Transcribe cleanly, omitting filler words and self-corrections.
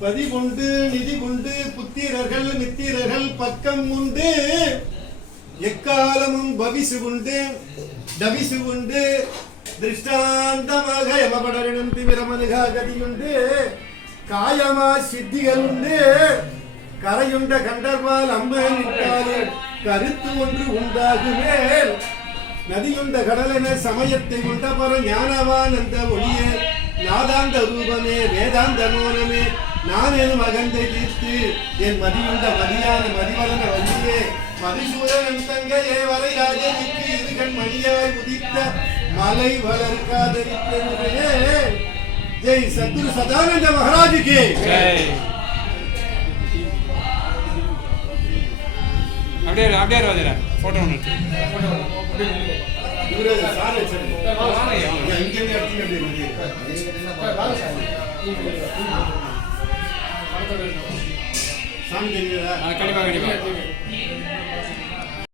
பதிவுண்டு நிதி உண்டு புத்திரர்கள் மித்திரர்கள் பக்கம் உண்டு எக்காலமும் பவிசு உண்டு தவிசு உண்டு திருஷ்டாந்தமாக யமபடரிடம் திமிரமனுகா கதியுண்டு காயமா சித்திகள் உண்டு கரையுண்ட கண்டர்வால் அம்மன் இட்டாலே கருத்து ஒன்று உண்டாகுமே நதியுண்ட கடலென சமயத்தை உண்டபர ஞானவான் அந்த ஒளியே நாதாந்த ரூபமே வேதாந்த மோனமே நான் என் மகந்தை தீர்த்து என் மதியுண்ட மதியான மதிவலன வழியே மதிசூரன் தங்கையே வரையாஜனிக்கு இருகண் மணியாய் உதித்த மலை வளர்க்காதே ஜெய் சத்குரு சதானந்த மகாராஜுக்கு அப்படியே அப்படியே ராஜரா போட்டோ ஒன்று இவரே சார் இங்க இருந்து எடுத்து சாமி தெரியுதா? கண்டிப்பா கண்டிப்பா